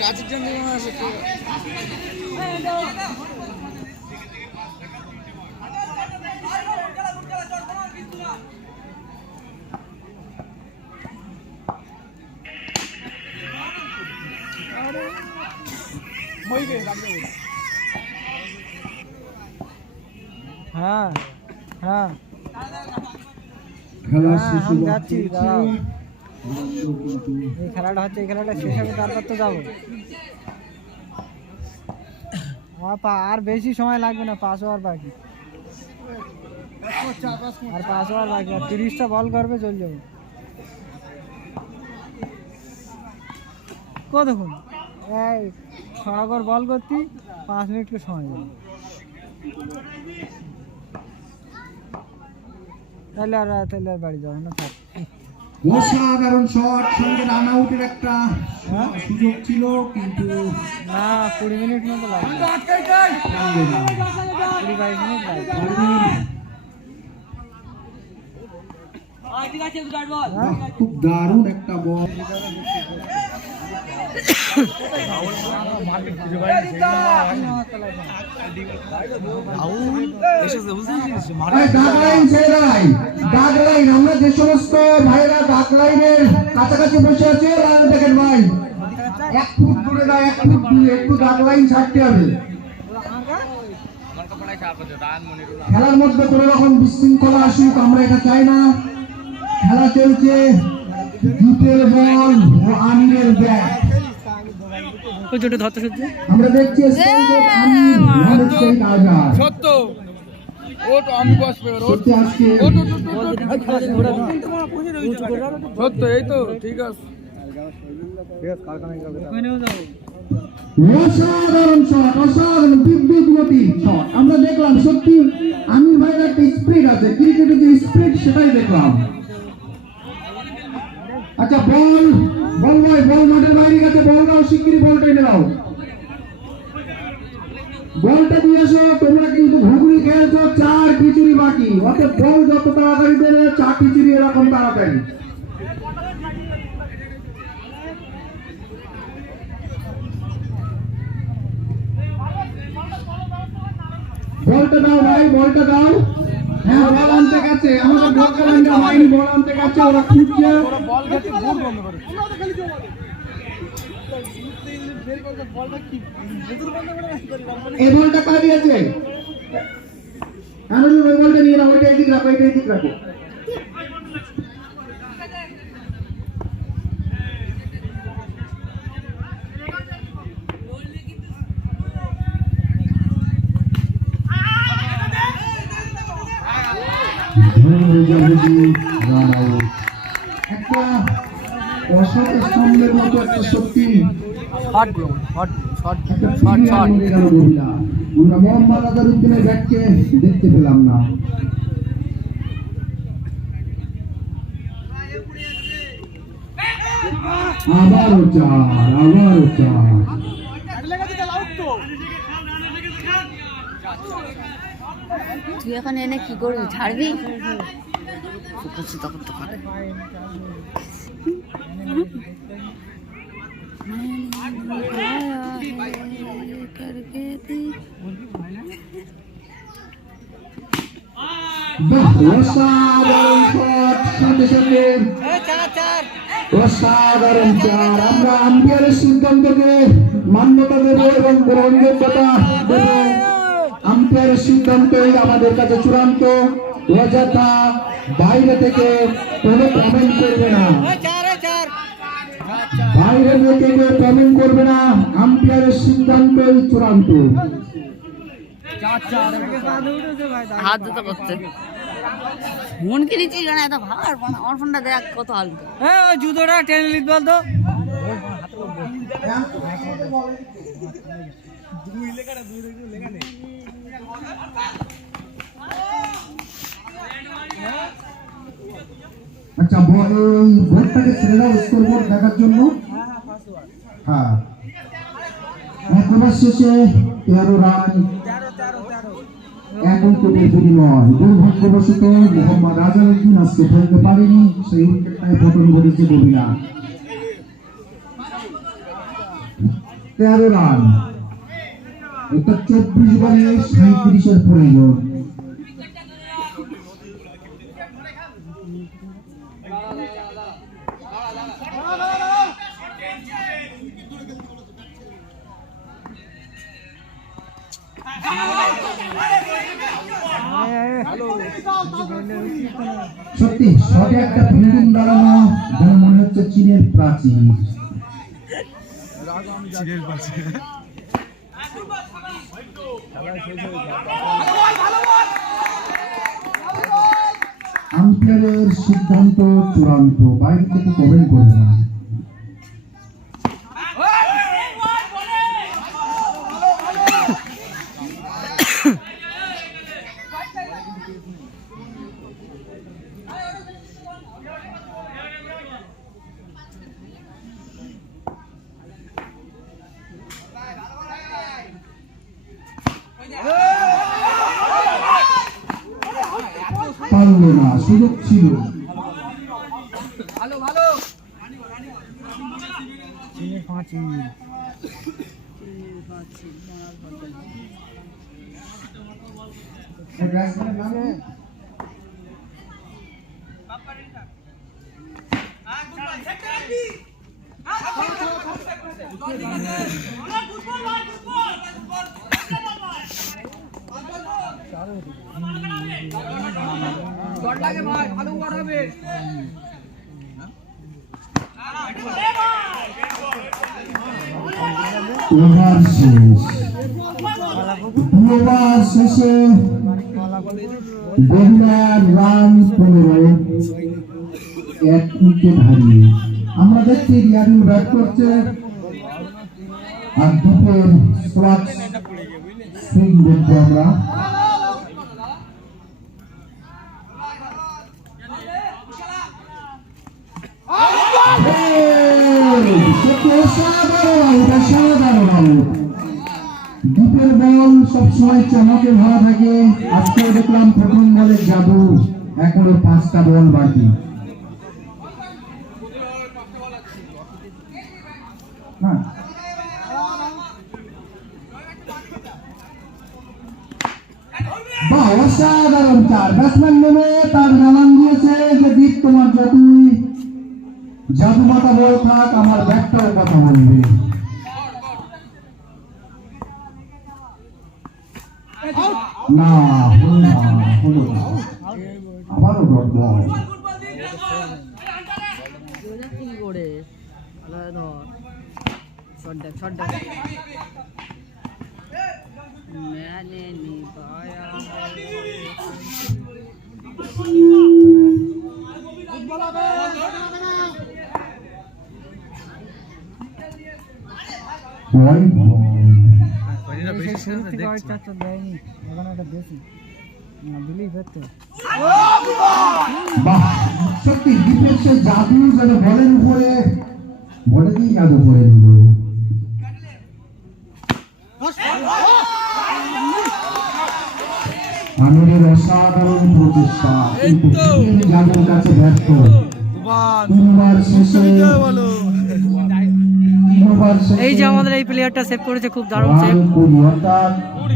গাছের জন্য আসে হ্যাঁ হ্যাঁ যাচ্ছি দাঁড়াও এই খেলাটা হচ্ছে এই খেলাটা শেষ হবে তারপর তো যাবো আর বেশি সময় লাগবে না 5 ওভার বাকি আর 5 ওভার বাকি আর 30টা বল করবে চলে যাবো কতক্ষণ এই সড়কর বল করতে 5 মিনিট করে সময় যাবে তাহলে আর বাড়ি যাবো না থাক অসাধারণ শট সঙ্গে রান আউটের একটা সুযোগ ছিল কিন্তু না 20 মিনিট মতো লাগবে 20-22 মিনিট লাগবে খুব দারুণ একটা বল আমরা যে সমস্ত ভাইরা ডাক লাইনের কাছাকাছি বসে আছে দেখেন ভাই 1 ফুট দূরে না 1 ফুট দূরে একটু ডাক লাইন ছাড়তে হবে খেলার মধ্যে কোনো রকম বিশৃঙ্খলা আসুক আমরা এটা চাই না খেলা চলছে জুটের বল ও আমিরের ব্যাট আমরা দেখছি সত্য ওট আমি বসবে সত্য এই তো ঠিক আছে অসাধারণ শট অসাধারণ বিদ্যুৎ গতি শট আমরা দেখলাম সত্যি আমির ভাইয়ের একটা স্পিড আছে ক্রিকেটের যে স্পিড সেটাই দেখলাম আচ্ছা বল মাঠের বাইরে গেছে বল দাও শিগগিরই বলটা এনে দাও বলটা দিয়ে এসো তোমরা কিন্তু ঘুগনি খেয়েছো 4 খিচুড়ি বাকি অতএব বল যত তাড়াতাড়ি দেবে 4 খিচুড়ি এরকম তাড়াতাড়ি বলটা দাও ভাই বলটা দাও হ্যাঁ বল আনতে গেছে আমাদের ব্লকম্যানরা হয়নি বল আনতে গেছে ওরা খুঁজছে বল গেছে গুড বন্ধ করে এই বলটা কার দিয়েছে আমি ওই বলটা নিয়ে নাও ওইটা এদিক রাখো এটা এদিক রাখো একটা অসাধারণ স্তম্ভের মতো একটা শক্তি আমরা মোহাম্মদ আজহারউদ্দিনের ব্যাটকে দেখতে পেলাম না আবারও চার তুই এখন এনে কি করবি ছাড়বি অসাধারণ চার আমরা আম্পায়ারের সিদ্ধান্তকে মান্যতা দেব এবং গ্রহণযোগ্যতা দেব আম্পায়ারের সিদ্ধান্তই আমাদের কাছে চূড়ান্ত অযথা বাইরে থেকে কোনো কমেন্ট করবে না বাইরে থেকে কেউ কমেন্ট করবে না আম্পায়ারের সিদ্ধান্তই চূড়ান্ত হাত দুটো করতে মন কিনেছি কেন এত ভালো আমার ফোনটা দেখ কত হালকা হ্যাঁ ওই জুতোটা টেনে নিতে বলতো আচ্ছা এই বোর্ডটাকে ছেড়ে দাও স্কোর বোর্ড দেখার জন্য হ্যাঁ এক ওভার শেষে 13 রান 1 উইকেটের বিনিময় দুর্ভাগ্যবশত মোহাম্মদ আজহারউদ্দিন আজকে খেলতে পারেনি সেই উইকেটটায় পতন ঘটেছে ববিনা 13 রান। এটা 24 বলে 37-এর প্রয়োজন। সত্যি শটে একটা বিল্ডিং দাঁড়ানো যেন মনে হচ্ছে চীনের প্রাচীর। আম্পায়ারের সিদ্ধান্ত চূড়ান্ত, বাইরে থেকে কমেন্ট করবে না। পারলো না, সুযোগ ছিল। চীনের পাঁচি ওভার শেষ। ওভার শেষে বগুড়ার রান 15, 1 উইকেট হারিয়ে। আমরা দেখছি রিয়াদুল ব্যাট করছে আর দুটোর স্কোয়াড সুইং দেখবো আমরা। দ্বীপের বল সবসময় চমকে ভরা থাকে। আজকে দেখলাম প্রথম বলে জাদু, এখনো 5টা বল বাকি। বাহ, অসাধারণ চার। ব্যাটসম্যান নেমে তার জানান দিয়েছে যে দ্বীপ তোমার যতই জাদু মাথা বল থাক, আমার ব্যাটটাও কথা বলবে। না, হলো না, আবারও ডট বল। কি করে ধর শট দেখ मैंने निभाया সত্যি ডিফেন্সের জাদু যেন বলের উপরে বলে দিয়ে জাদু করে দিল। আমিরের অসাধারণ প্রচেষ্টা, কিন্তু জাদুর কাছে ব্যর্থ। 3বার শেষে এই যে আমাদের এই প্লেয়ারটা সেভ করেছে, খুব দারুণ সেভ।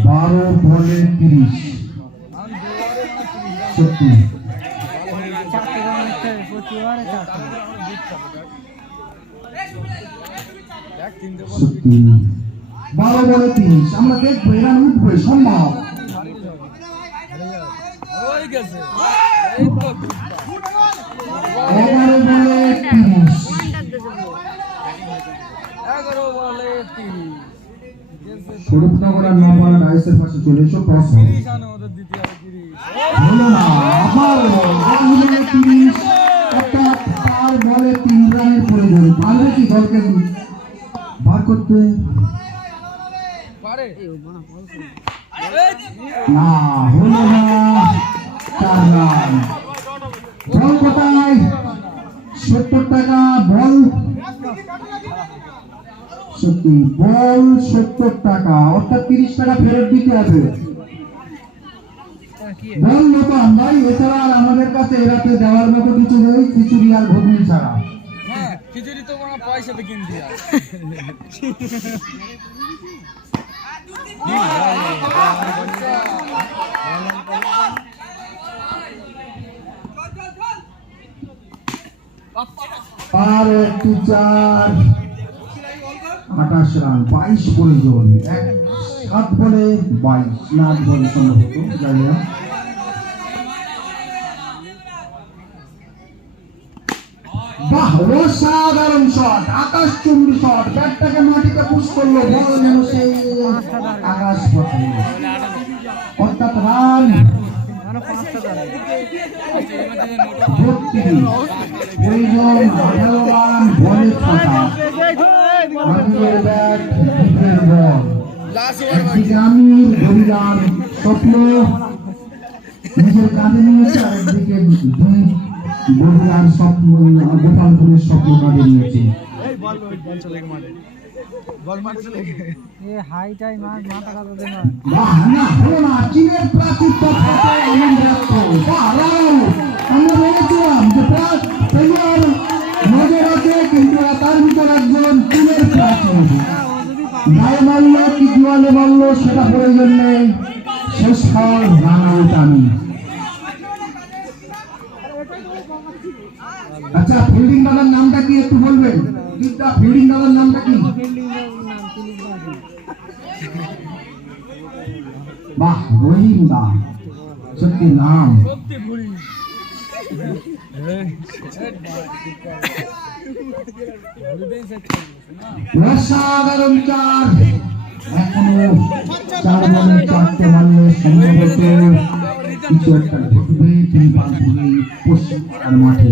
12 বলে 30। সত্যি সত্যি 12 বলে 30। আমরা দেখবো এরা উঠবে সম্ভব। 11 বলে 30। স্বরূপনগর আর নবরা রাইসের পাশে চলে এসো। টস হলো না, আবার 30। অর্থাৎ 4 বলে 3 রানের প্রয়োজন। পারবে কি দলকে বার করতে? না, হলো না, 4 রান। বল কোথায়? 70 টাকা বল। সত্যি বল 70 টাকা, অর্থাৎ 30 টাকা ফেরত দিতে হবে। বল নতুন ভাই, এছাড়া আর আমাদের কাছে এরাতে দেওয়ার মতো কিছু নেই, খিচুড়ি আর ঘুগনি ছাড়া। খিচুড়ি তো আর একটি 4 28 রান 22 প্রয়োজন 7 বলে 22 না বলে সম্ভবত জানি না। বাহ অসাধারণ শট আকাশচুম্বী শট ব্যাটটাকে মাটিতে পুশ করলো বল যেন সেই আকাশ পথে অর্থাৎ রান আরো 5টা দাঁড়ায় 32 প্রয়োজন 18 রান বলে 6টা আমিরের ব্যাট দ্বিতীয় বল একদিকে আমির গরিলার স্বপ্ন নিজের কাঁধে নিয়েছে আর একদিকে গরিলার স্বপ্ন গোপালপুরের স্বপ্ন কাঁধে নিয়েছে এ হাইটাই মাথা কাটা দে না বাহ না হলো না চীনের প্রাচীর তত্ত্বতে এমন ব্যর্থ বাহ রাও আমরা বলেছিলাম যে প্লেয়ার নজর আছে কিন্তু তার ভিতর একজন চীনের প্রাচীর গায়ে মারলো কি জোয়ালে মারলো সেটা প্রয়োজন নেই শেষ ফল রান আউট আমি। আচ্ছা ফিল্ডিং দাদার নামটা কি একটু বলবেন দিদা ফিল্ডিং দাদার নামটা কি বাহ রহিম দা সত্যি নাম অসাধারণ 4 এখনো 4 বলে 4টে মারলে সম্ভবত কিছু একটা ঘটবে তিনি বাঁধবে পশ্চিম পাড়ার মাঠে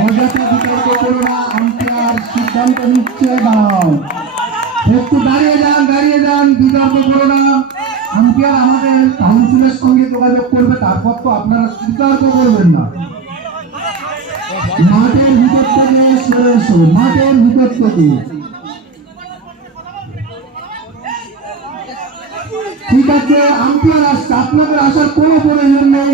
অযথা বিতর্ক করো না আম্পায়ার সিদ্ধান্ত নিচ্ছে দাও একটু দাঁড়িয়ে যান বিতর্ক করো না আম্পায়ার আমাদের কাউন্সিলের সঙ্গে যোগাযোগ করবে তারপর তো আপনারা বিতর্ক করবেন না মাঠের ভিতর থেকে সরে এসো মাঠের ভিতর থেকে ঠিক আছে আম্পায়ার আসছে আপনাদের আসার কোনো প্রয়োজন নেই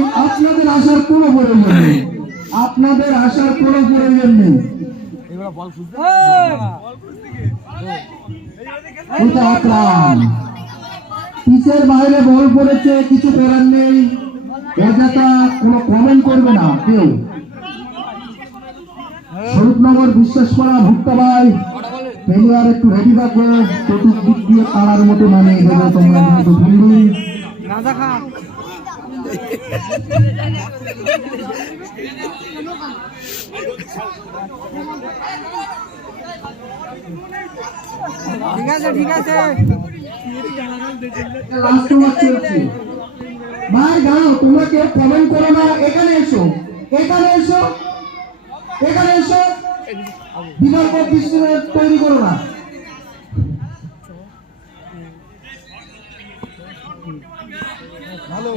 পিচের বাইরে বল পড়েছে কিছু করার নেই অযথা কোনো কমেন্ট করবে না কেউ স্বরূপনগর বিশ্বাসপাড়া ভুট্টা ভাই প্লেয়ার একটু রেডি থাকবে চতুর্দিক দিয়ে তারার মতো নামিয়ে দেবে তোমরা কিন্তু ফিল্ডিং রাজা খা ঠিক আছে লাস্ট ওভার চলছে ভাই দাঁড়াও তোমরা কেউ কমেন্ট করো না এখানে এসো বিতর্ক বিশ্বনাথ তৈরি করো না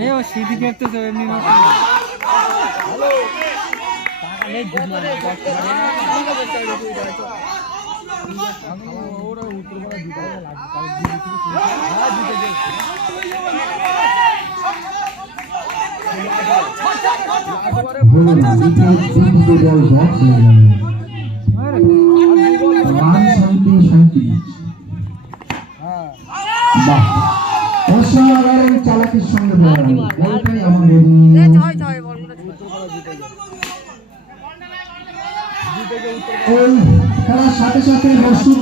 এ ও সিটি করতেছে এমনি না বলুন বল বক্স হয়ে যাবে মান শান্তি বাহ অসাধারণ চালাকির সঙ্গে বলটাই আমাদের খেলার সাথে সাথে দর্শক